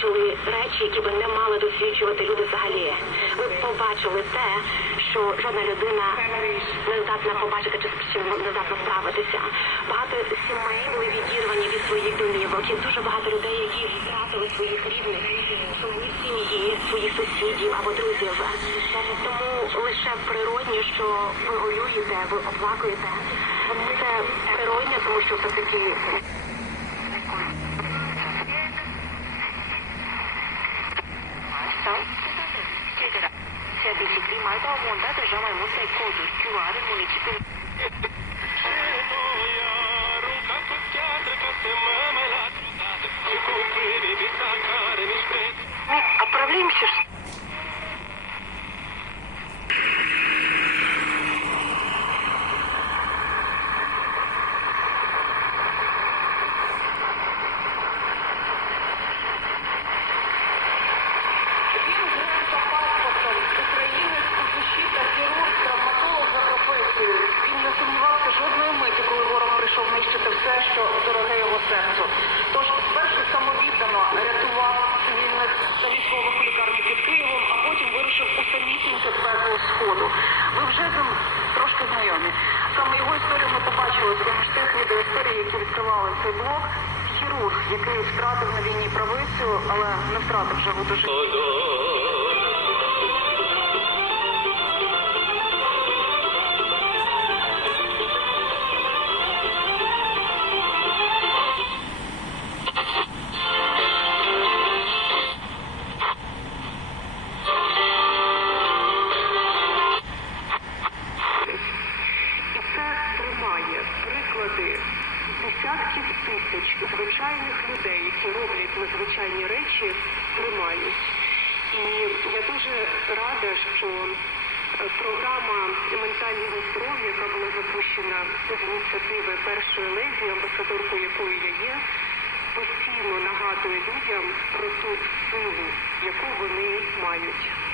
побачили речі, які би не мали досліджувати люди взагалі. Ви побачили те, що жодна людина не здатна побачити чи з чим не здатна справитися. Багато сімей були відірвані від своїх домівок. І дуже багато людей, які втратили своїх рідних, членів сім'ї, своїх сусідів або друзів. Тому лише природньо, що ви горюєте, ви оплакуєте. Це природньо, тому що все таки montat deja mai multe coduri QR în municipiul Отправляемся. Він самісіньке сходу. Ви вже з ним трошки знайомі. Саме його історію ми побачили з тих відеоісторій, які відкривали цей блок. Хірург, який втратив на війні правицю, але не втратив живу дуже. Десятків тисяч звичайних людей, які роблять надзвичайні речі, тримають. І я дуже рада, що програма ментального здоров'я, яка була запущена з ініціативи першої леді, амбасадоркою якої я є, постійно нагадує людям про ту силу, яку вони мають.